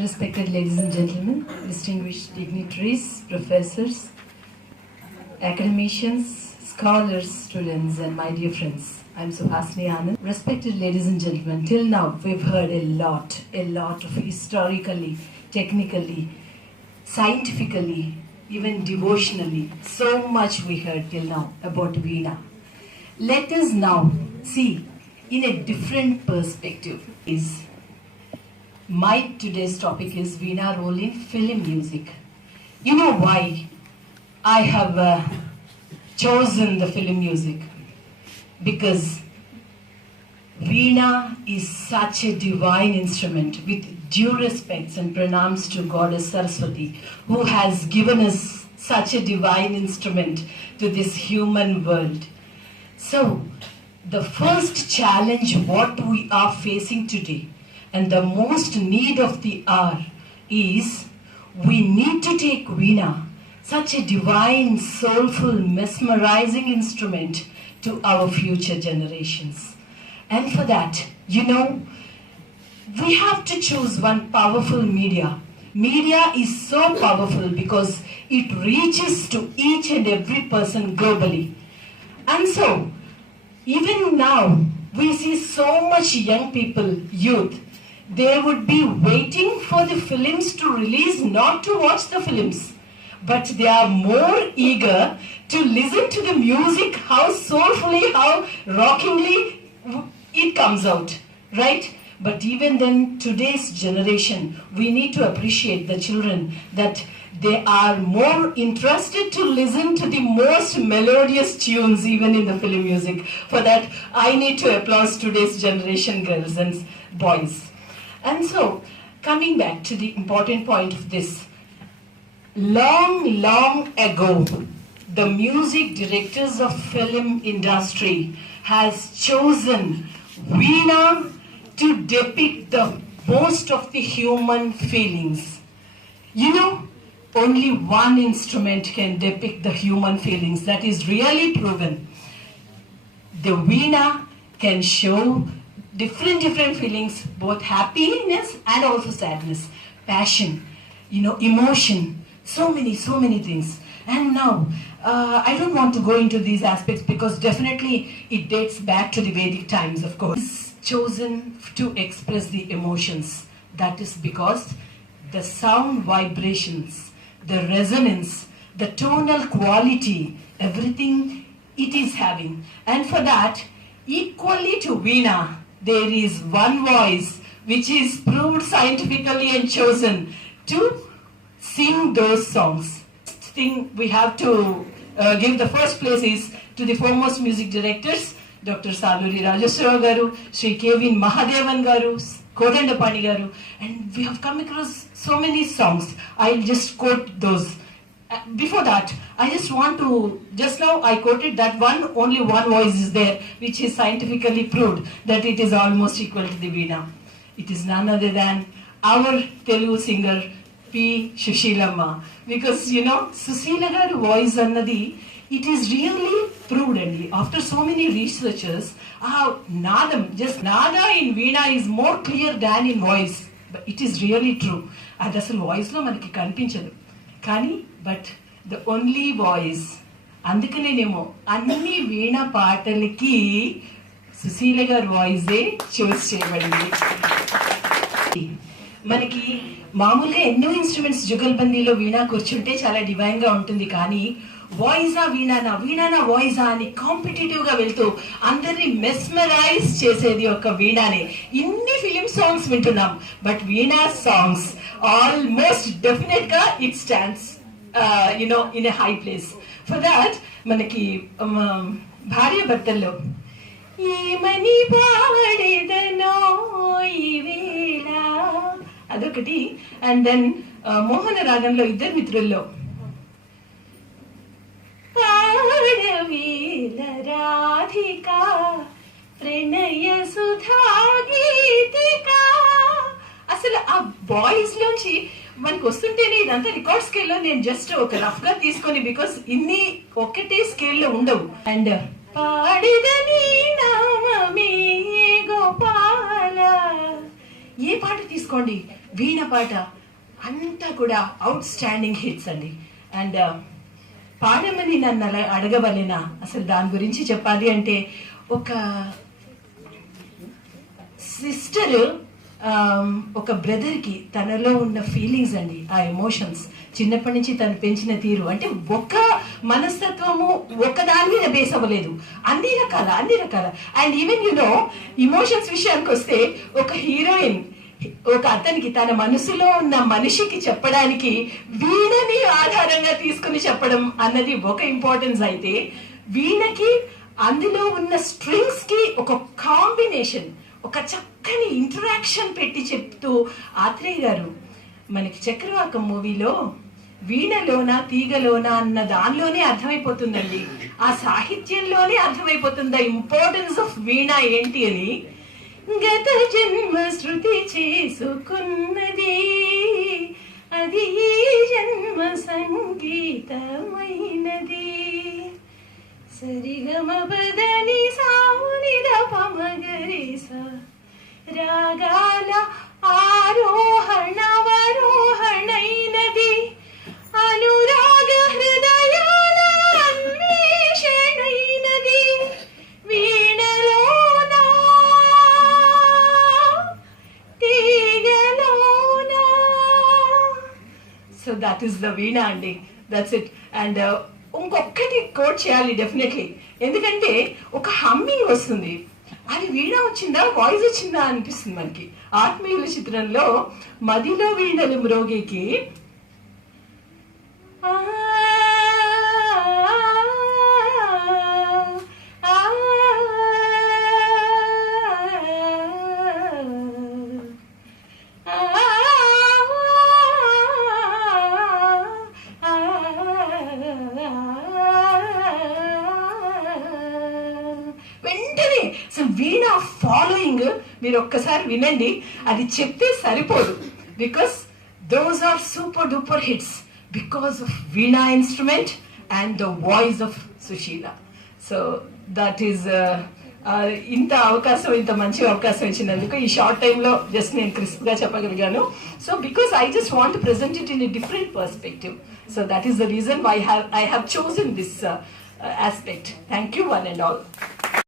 Respected ladies and gentlemen, distinguished dignitaries, professors, academicians, scholars, students, and my dear friends, I'm Suhasini Anand. Respected ladies and gentlemen, till now we've heard a lot of historically, technically, scientifically, even devotionally, so much we heard till now about Veena. Let us now see in a different perspective. My today's topic is Veena role in film music. You know why I have chosen the film music? Because Veena is such a divine instrument, with due respects and pranams to Goddess Saraswati, who has given us such a divine instrument to this human world. So, the first challenge what we are facing today and the most need of the hour is we need to take Veena, such a divine, soulful, mesmerizing instrument, to our future generations. And for that, we have to choose one powerful media. Media is so powerful because it reaches to each and every person globally. And so, even now, we see so much young people, youth, they would be waiting for the films to release, not to watch the films, but they are more eager to listen to the music, how soulfully, how rockingly it comes out, right? But even then, today's generation, we need to appreciate the children that they are more interested to listen to the most melodious tunes even in the film music. For that, I need to applaud today's generation girls and boys. And so, coming back to the important point of this, long ago, the music directors of film industry has chosen Veena to depict the most of the human feelings. Only one instrument can depict the human feelings. That is really proven. The Veena can show different feelings, both happiness and also sadness, passion, emotion, so many things. And now, I don't want to go into these aspects because definitely it dates back to the Vedic times, of course. It's chosen to express the emotions. That is because the sound vibrations, the resonance, the tonal quality, everything it is having. And for that, equally to Veena, there is one voice which is proved scientifically and chosen to sing those songs. Thing we have to give the first place is to the foremost music directors, Dr. Saluri Rajaswara Garu, Sri K.V. Mahadevan Garu, Kodandapani Garu, and we have come across so many songs. I'll just quote those. Before that, I just want to, just now I quoted that only one voice is there, which is scientifically proved that it is almost equal to the Veena. It is none other than our Telugu singer, P. Sushilamma. Because, Susila garu voice annadi, it is really proved, and after so many researchers, nadam, just nada in Veena is more clear than in voice. But it is really true. Adi asalu voice lo manaki kanipinchadu. Kani, but the only voice, అందుకనేనేమో అన్ని వీణ పాటలకి సుశీల గారి వాయిసే చూస్ చేయబడింది. మనకి మామూలుగా ఎన్నో ఇన్స్ట్రుమెంట్స్ జుగల్బందీలో వీణా కూర్చుంటే చాలా డివైన్ గా ఉంటుంది, కానీ వాయిసా వీణానా వాయిసా అని కాంపిటేటివ్ గా వెళ్తూ అందరినీ మెస్మరైజ్ చేసేది ఒక వీణానే. ఇన్ని ఫిలిం సాంగ్స్ వింటున్నాం, but veena songs almost definite గా it stands in a high place. For that మనకి భార్య భర్తల్లో ఏమని పాడేదనో ఈ వేళ అదొకటి, అండ్ దెన్ మోహన రాగంలో ఇద్దరు మిత్రుల్లో రాధిక ప్రణయ సుధా గీతిక. అసలు ఆ వాయిస్ లోంచి మనకు వస్తుంటేనే ఇదంతా రికార్డ్ స్కేల్లో నేను జస్ట్ ఒక రఫ్ గా తీసుకొని, బికాస్ ఇన్ని ఒకటే స్కేల్లో ఉండవు. అండ్ పాడిదని నామమే గోపాల ఏ పాట తీసుకోండి, వీణ పాట అంతా కూడా అవుట్ స్టాండింగ్ హిట్స్ అండి. అండ్ పాడమని నన్ను అలా అడగవలెనా, అసలు దాని గురించి చెప్పాలి అంటే, ఒక సిస్టర్ ఒక బ్రదర్కి తనలో ఉన్న ఫీలింగ్స్ అండి, ఆ ఎమోషన్స్ చిన్నప్పటి నుంచి తను పెంచిన తీరు, అంటే ఒక మనస్తత్వము ఒక దాని మీద బేస్ అవ్వలేదు, అన్ని రకాల. అండ్ ఈవెన్ ఇమోషన్స్ విషయానికి వస్తే, ఒక హీరోయిన్ ఒక అతనికి తన మనసులో ఉన్న మనిషికి చెప్పడానికి వీణని ఆధారంగా తీసుకుని చెప్పడం అన్నది ఒక ఇంపార్టెన్స్ అయితే, వీణకి అందులో ఉన్న స్ట్రింగ్స్ కి ఒక కాంబినేషన్, ఒక చక్కని ఇంటరాక్షన్ పెట్టి చెప్తూ ఆత్రేయ గారు మనకి చక్రవాకం మూవీలో వీణలోన తీగలోన అన్న దానిలోనే అర్థమైపోతుందండి, ఆ సాహిత్యంలోనే అర్థమైపోతుంది ద ఇంపార్టెన్స్ ఆఫ్ వీణ ఏంటి అని. గత జన్మ శృతి చేసుకున్నది, అది ఈ జన్మ సంగీతమైనది. సరిగమ పదని సామునిద పమగరిస, రాగాల ఆరోహణవరోహణైనది, అనురాగ హృదయాల అన్వేషణైనది, వీణలోన తీగలోన. సో దట్ ఈస్ ద వీణ అండి, దట్స్ ఇట్. అండ్ ఇంకొకటి కోట్ చేయాలి డెఫినెట్లీ, ఎందుకంటే ఒక హమ్మింగ్ వస్తుంది, అది వీణ వచ్చిందా వాయిస్ వచ్చిందా అనిపిస్తుంది మనకి. ఆత్మీయుల చిత్రంలో మదిలో వీణలు మ్రోగేకి వెంటనే వీణ ఫాలోయింగ్ మీరు ఒక్కసారి వినండి, అది చెప్తే సరిపోదు. Because those are super duper hits because of veena instrument and the voice of Susheela. So that is ఇంత మంచి అవకాశం ఇచ్చినందుకు ఈ షార్ట్ టైంలో జస్ట్ నేను క్రిస్ప్ గా చెప్పగలిగాను. So because I just want to present it in a different perspective. So that is the reason why I have chosen this aspect. Thank you one and all.